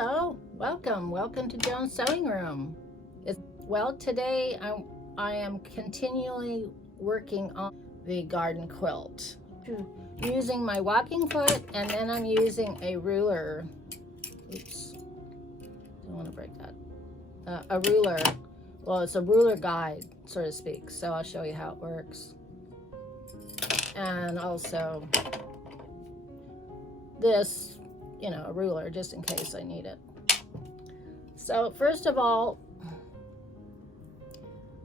Hello, welcome to Joan's Sewing Room. Well, today I am continually working on the garden quilt using my walking foot, and then I'm using a ruler. Oops, don't want to break that. A ruler. Well, it's a ruler guide, so to speak. So I'll show you how it works. And also this, a ruler just in case I need it. So first of all,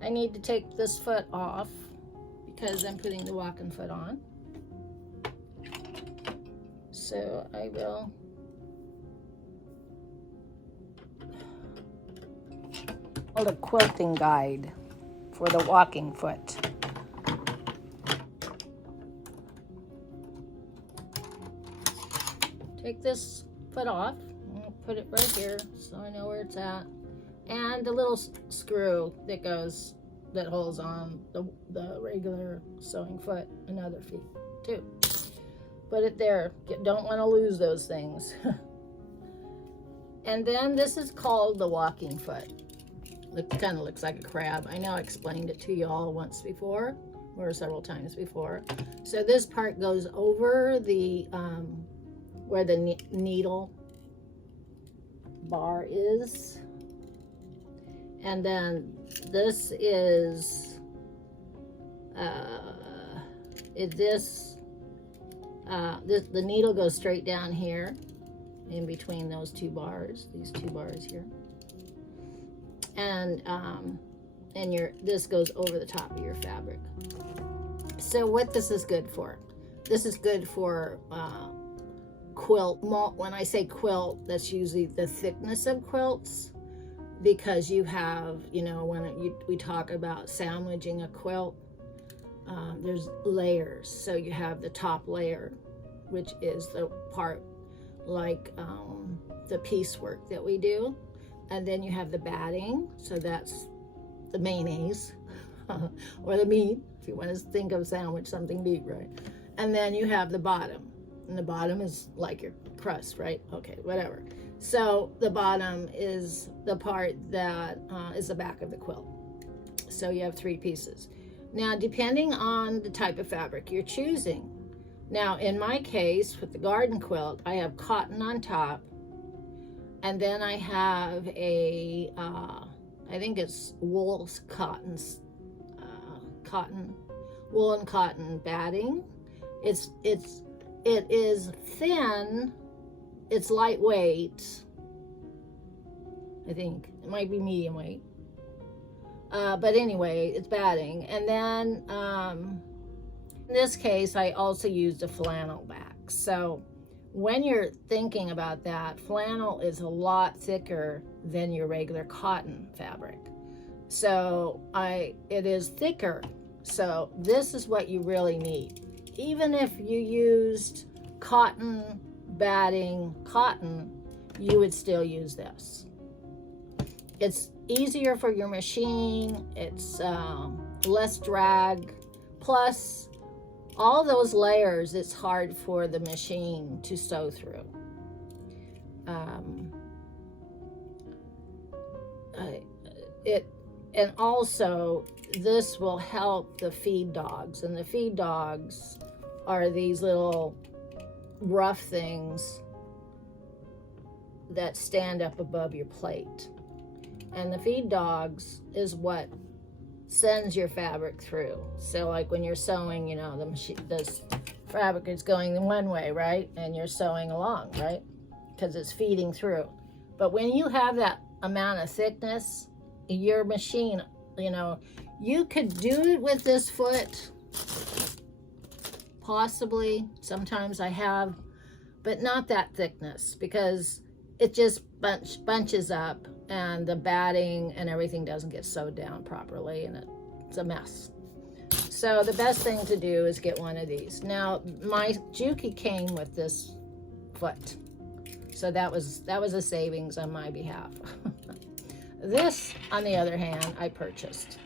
I need to take this foot off because I'm putting the walking foot on. So I will hold a quilting guide for the walking foot. Take this foot off. I'll put it right here so I know where it's at. And the little screw that holds on the regular sewing foot and other feet too. Put it there. Don't want to lose those things. And then this is called the walking foot. It kind of looks like a crab. I know I explained it to you all once before, or several times before. So this part goes over the where the needle bar is, and then this is the needle goes straight down here in between those two bars, these two bars here, and this goes over the top of your fabric. So what this is good for? This is good for quilt. When I say quilt, that's usually the thickness of quilts, because you have, when we talk about sandwiching a quilt, there's layers. So you have the top layer, which is the part like the piecework that we do, and then you have the batting, so that's the mayonnaise or the meat, if you want to think of sandwich something meat, right? And then you have the bottom, and the bottom is like your crust, right? Okay, whatever. So the bottom is the part that is the back of the quilt. So you have three pieces. Now, depending on the type of fabric you're choosing. Now, in my case, with the garden quilt, I have cotton on top, and then I have a, I think it's wool and cotton batting. It is thin, it's lightweight, I think. It might be medium weight. But anyway, it's batting. And then in this case, I also used a flannel back. So when you're thinking about that, flannel is a lot thicker than your regular cotton fabric. So it is thicker. So this is what you really need. Even if you used cotton batting cotton, you would still use this. It's easier for your machine. It's less drag. Plus, all those layers, it's hard for the machine to sew through. And also, this will help the feed dogs. And the feed dogs are these little rough things that stand up above your plate. And the feed dogs is what sends your fabric through. So like when you're sewing, this fabric is going one way, right? And you're sewing along, right? Because it's feeding through. But when you have that amount of thickness, your machine, you could do it with this foot, possibly. Sometimes I have, but not that thickness, because it just bunches up, and the batting and everything doesn't get sewed down properly, and it's a mess. So the best thing to do is get one of these. Now, my Juki came with this foot, so that was a savings on my behalf. This, on the other hand, I purchased,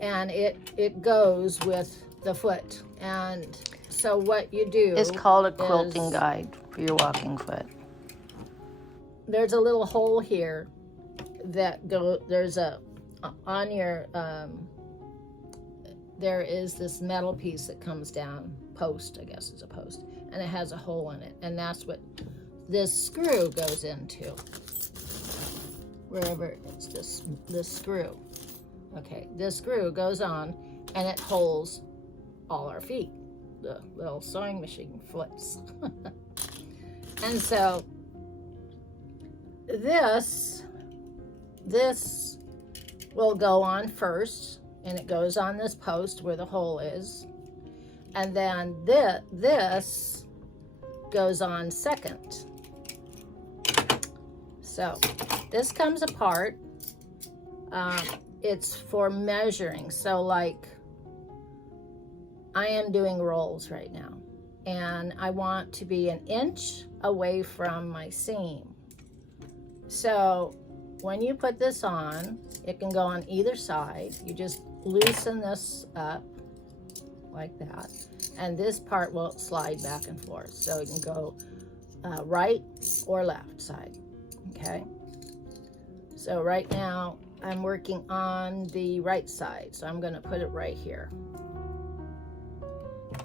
and it goes with the foot. And so what you do, it's called a quilting guide for your walking foot. there's a little hole here that there's a, on your, there is this metal piece that comes down, post, I guess it's a post, and it has a hole in it, and that's what this screw goes into, wherever it's this screw. Okay, this screw goes on, and it holds all our feet, the little sewing machine flips. And so this will go on first, and it goes on this post where the hole is, and then this goes on second. So this comes apart. It's for measuring. So like I am doing rolls right now, and I want to be 1 inch away from my seam. So when you put this on, it can go on either side. You just loosen this up like that, and this part will slide back and forth. So it can go right or left side, okay? So right now I'm working on the right side, so I'm gonna put it right here.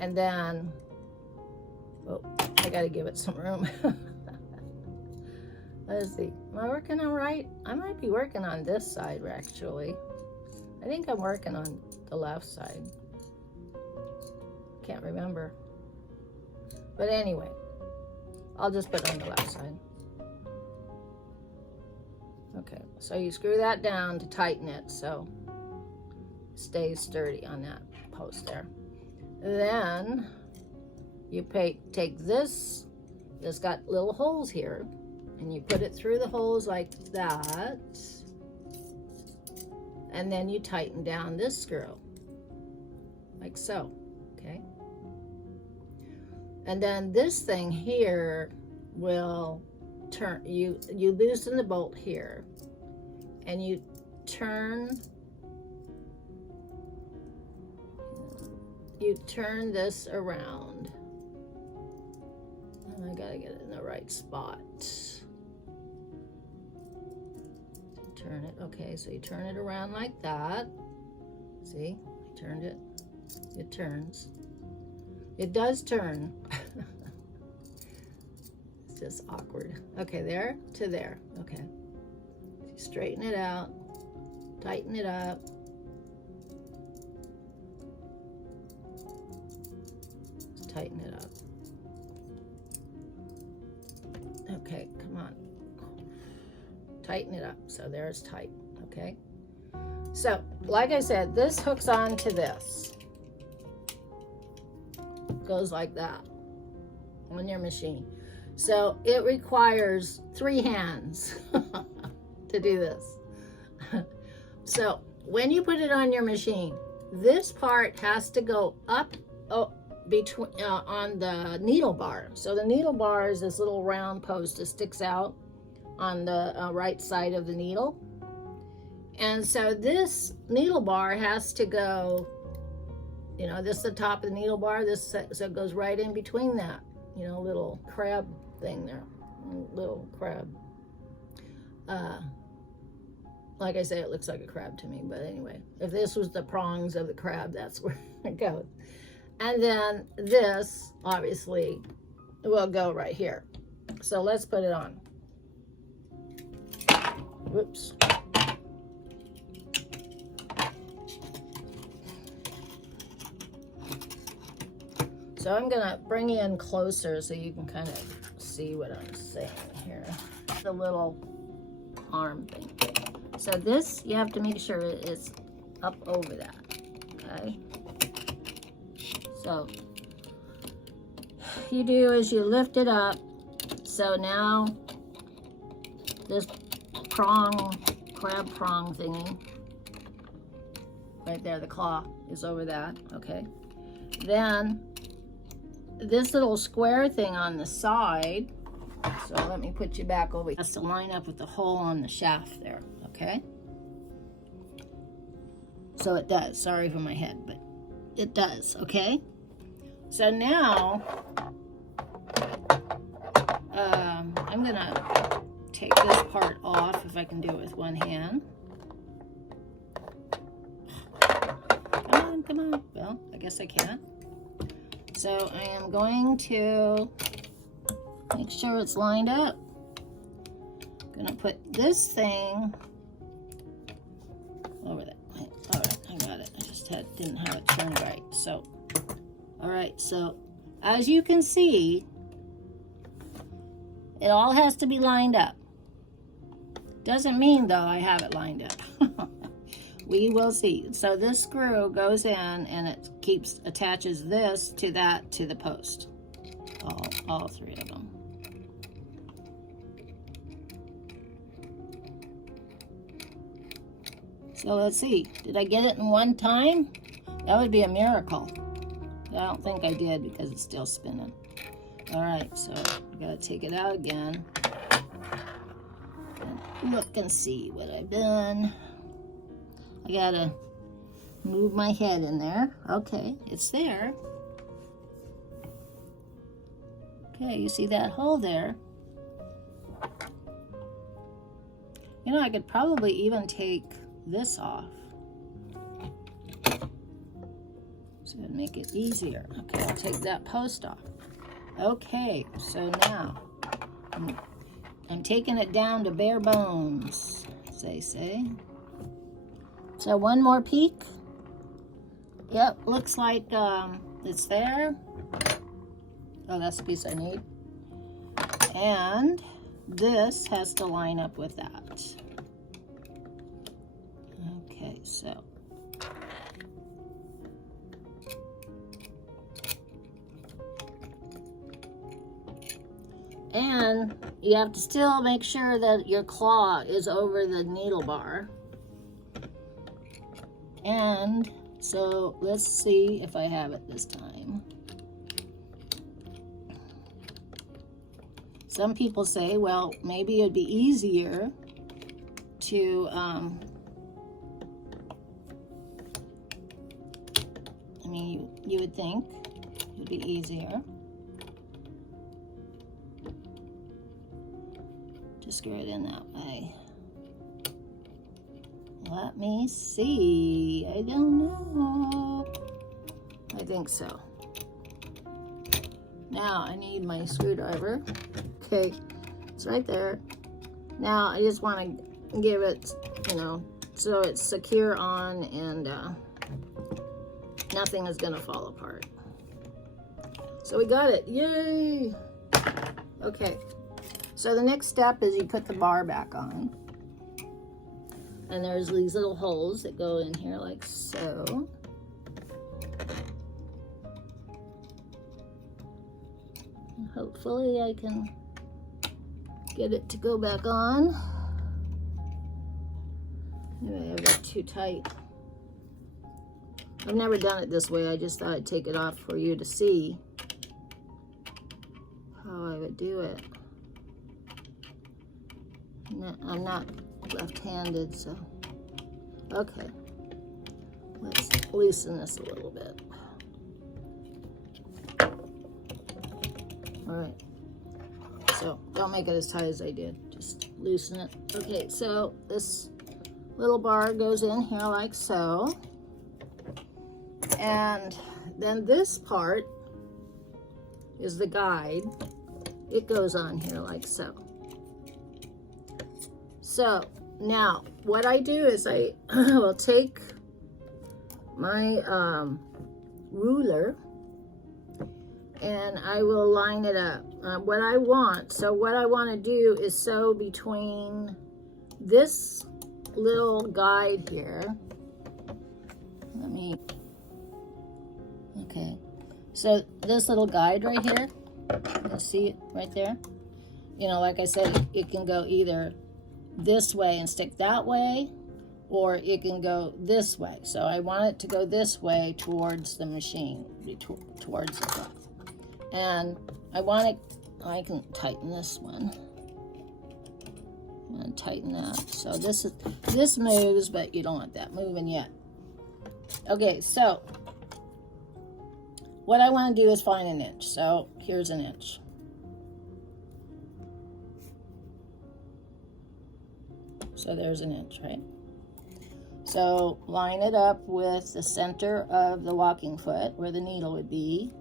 And then, oh, I gotta give it some room. Let's see, am I working on right? I might be working on this side, actually. I think I'm working on the left side. Can't remember. But anyway, I'll just put it on the left side. Okay, so you screw that down to tighten it so it stays sturdy on that post there. Then you take this, it's got little holes here, and you put it through the holes like that, and then you tighten down this screw like so, okay? And then this thing here will turn, you loosen the bolt here, and you turn this around. I gotta get it in the right spot. Turn it, okay, so you turn it around like that. See, I turned it, it turns. It does turn. It's just awkward. Okay, there to there, okay. Straighten it out, tighten it up. Tighten it up. Okay, come on. Tighten it up. So there's tight, okay? So, like I said, this hooks on to this. Goes like that on your machine. So it requires 3 hands to do this. So when you put it on your machine, this part has to go up between on the needle bar. So the needle bar is this little round post that sticks out on the right side of the needle, and so this needle bar has to go, you know, this is the top of the needle bar, this so it goes right in between that, you know, little crab thing there, little crab. Like I say, it looks like a crab to me, but anyway, if this was the prongs of the crab, that's where it goes. And then this, obviously, will go right here. So let's put it on. Whoops. So I'm gonna bring you in closer so you can kind of see what I'm saying here. The little arm thing. So this, you have to make sure it is up over that, okay? So you do is you lift it up. So now this prong, crab prong thingy, right there, the claw is over that, okay? Then this little square thing on the side, so let me put you back over, it has to line up with the hole on the shaft there, okay? So it does, sorry for my head, but it does, okay? So now, I'm gonna take this part off if I can do it with one hand. Come on. Well, I guess I can't. So I am going to make sure it's lined up. I'm gonna put this thing over there. All right, I got it. I just didn't have it turned right. So, all right. So, as you can see, it all has to be lined up. Doesn't mean though I have it lined up. We will see. So this screw goes in and it attaches this to that to the post. All three of them. So let's see. Did I get it in one time? That would be a miracle. I don't think I did because it's still spinning. All right, so I gotta take it out again. And look and see what I've done. I gotta move my head in there. Okay, it's there. Okay, you see that hole there? You know, I could probably even take this off. So it'd make it easier. Okay, I'll take that post off. Okay, so now I'm taking it down to bare bones, as they say. So one more peek. Yep, looks like it's there. Oh, that's the piece I need. And this has to line up with that. Okay, so. And you have to still make sure that your claw is over the needle bar. And so let's see if I have it this time. Some people say, well, maybe it'd be easier to, I mean, you would think it'd be easier to screw it in that way. Let me see. I don't know. I think so. Now I need my screwdriver. Okay, it's right there. Now I just want to give it, you know, so it's secure on and nothing is gonna fall apart. So we got it. Yay! Okay. So the next step is you put the bar back on. And there's these little holes that go in here like so. And hopefully I can get it to go back on. Maybe I got too tight. I've never done it this way. I just thought I'd take it off for you to see how I would do it. No, I'm not left-handed, so okay, let's loosen this a little bit. All right, so don't make it as tight as I did, just loosen it. Okay, so this little bar goes in here like so, and then this part is the guide. It goes on here like so. So now what I do is I will take my ruler and I will line it up. What I want to do is sew between this little guide here. Okay, so this little guide right here, you see it right there? You know, like I said, it can go either this way and stick that way, or it can go this way. So I want it to go this way towards the machine, towards the front. And I want it, I can tighten this one. I'm gonna tighten that. So this moves, but you don't want that moving yet. Okay, so what I want to do is find an inch. So here's an inch. So there's an inch, right? So line it up with the center of the walking foot where the needle would be,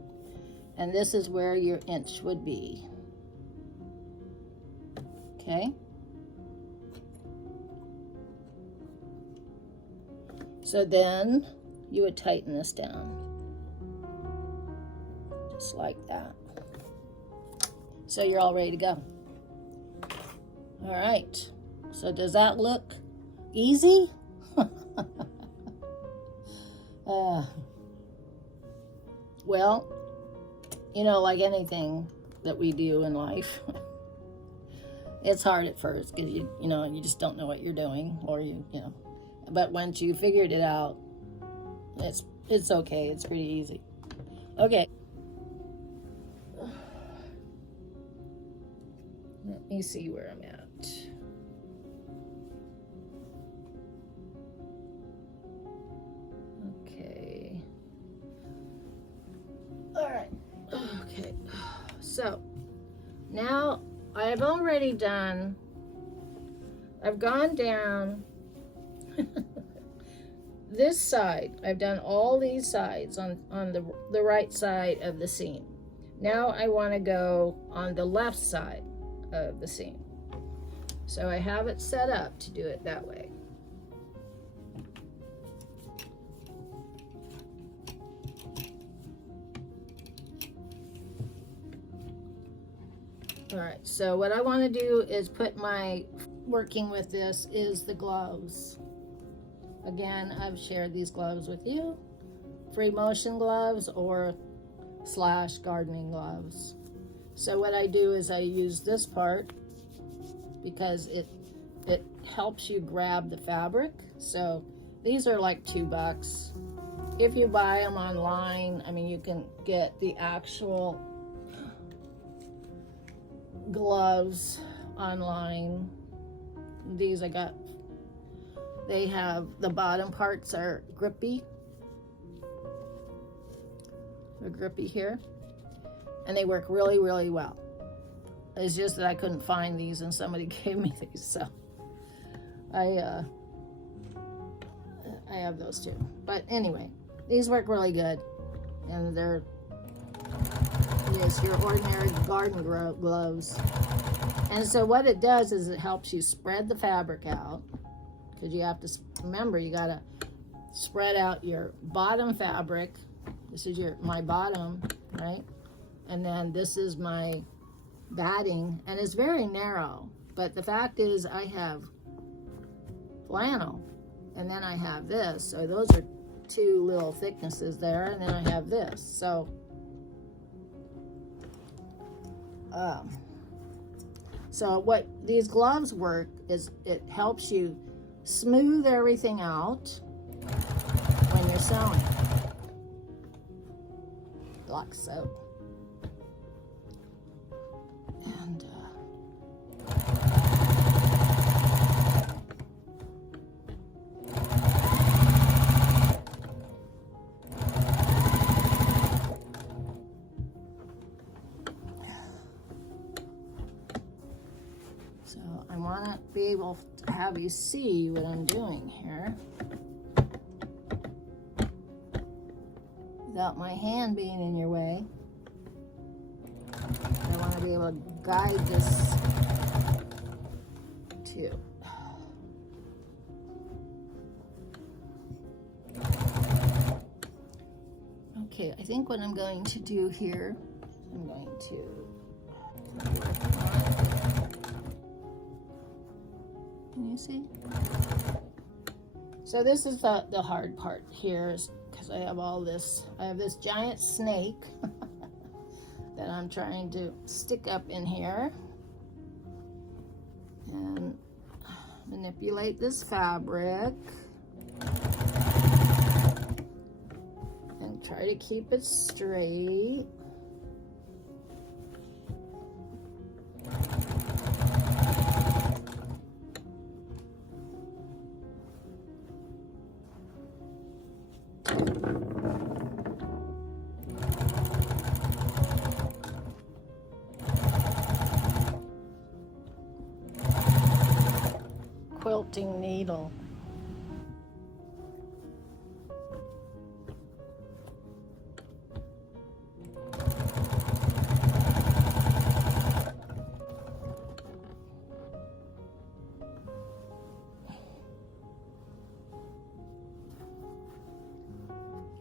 and this is where your inch would be. Okay? So then you would tighten this down, just like that. So you're all ready to go. All right, so does that look easy? Well, you know, like anything that we do in life, it's hard at first because you just don't know what you're doing, or you know. But once you figured it out, it's okay. It's pretty easy. Okay. Let me see where I'm at. Okay. All right. Okay. So now I've already done, I've gone down this side. I've done all these sides on the right side of the seam. Now I want to go on the left side of the seam. So I have it set up to do it that way. All right, so what I want to do is put my, working with this is the gloves. Again, I've shared these gloves with you, free motion gloves or / gardening gloves. So what I do is I use this part because it helps you grab the fabric. So these are like $2. If you buy them online, I mean, you can get the actual gloves online. These I got, they have, the bottom parts are grippy. They're grippy here, and they work really, really well. It's just that I couldn't find these and somebody gave me these, so I have those too. But anyway, these work really good, and they're just your ordinary garden gloves. And so what it does is it helps you spread the fabric out, because you have to remember, you got to spread out your bottom fabric. This is my bottom, right? And then this is my batting, and it's very narrow. But the fact is, I have flannel, and then I have this. So those are two little thicknesses there, and then I have this. So what these gloves work is it helps you smooth everything out when you're sewing, like so. And so I want to be able to have you see what I'm doing here without my hand being in your way. I want to be able to guide this too. Okay, I think what I'm going to do here, I'm going to, can you see? So this is the hard part here, is because I have all this, I have this giant snake that I'm trying to stick up in here and manipulate this fabric and try to keep it straight. quilting needle.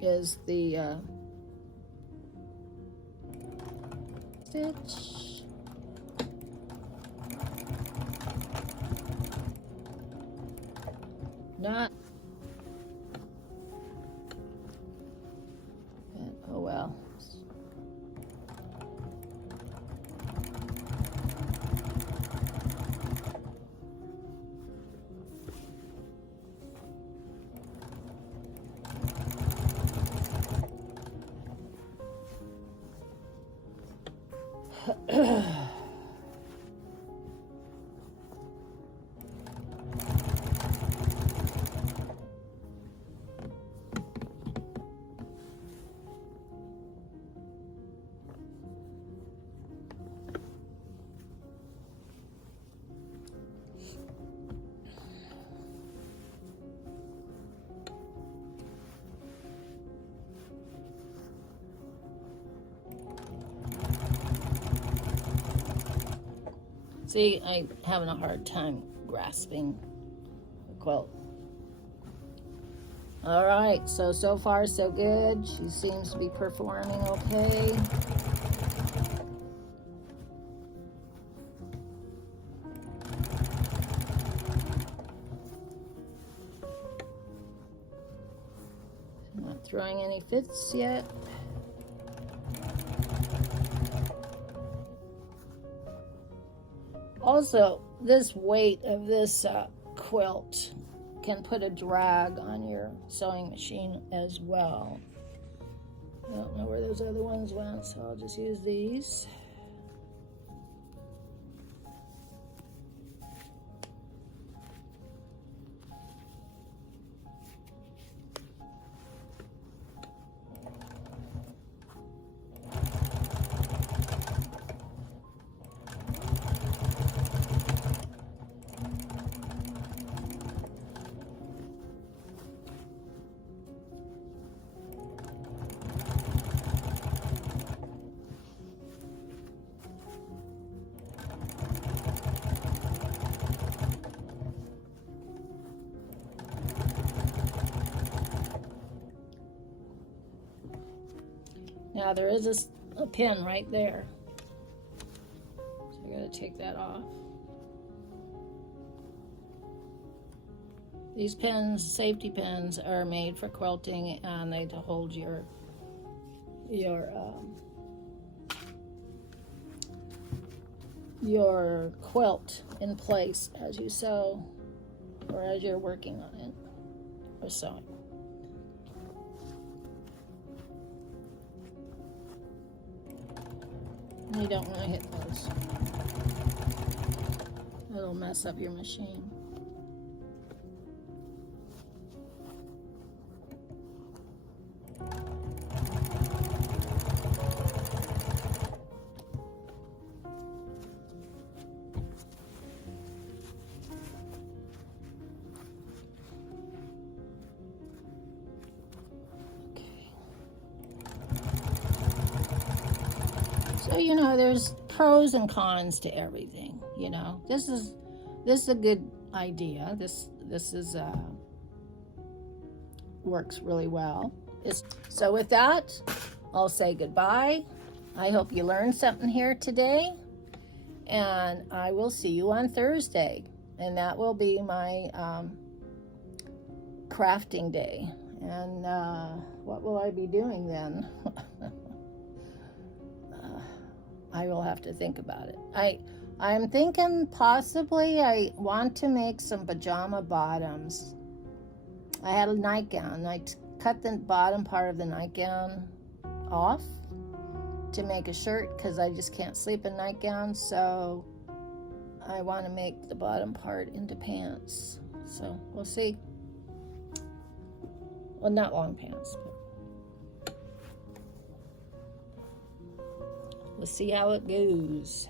Is the stitch. Not. And, oh well. See, I'm having a hard time grasping the quilt. All right, so far so good. She seems to be performing okay. Not throwing any fits yet. Also, this weight of this quilt can put a drag on your sewing machine as well. I don't know where those other ones went, so I'll just use these. Now there is a pin right there, so I gotta take that off. These pins, safety pins, are made for quilting, and they to hold your quilt in place as you sew or as you're working on it or sewing. You don't want to hit those. It'll mess up your machine. So, you know, there's pros and cons to everything, you know. This is a good idea. This is works really well. So with that, I'll say goodbye. I hope you learned something here today, and I will see you on Thursday, and that will be my crafting day. And what will I be doing then? I will have to think about it. I'm thinking possibly I want to make some pajama bottoms. I had a nightgown. I cut the bottom part of the nightgown off to make a shirt because I just can't sleep in nightgowns. So I want to make the bottom part into pants. So we'll see. Well, not long pants, but we'll see how it goes.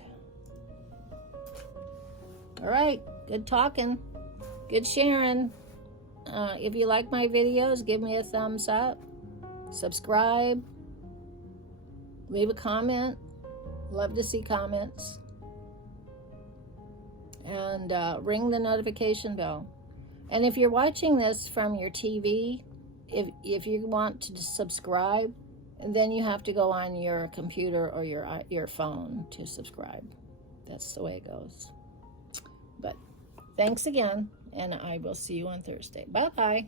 All right, good talking. Good sharing. If you like my videos, give me a thumbs up. Subscribe. Leave a comment. Love to see comments. And ring the notification bell. And if you're watching this from your TV, if you want to subscribe, then you have to go on your computer or your phone to subscribe. That's the way it goes. But thanks again, and I will see you on Thursday. Bye-bye.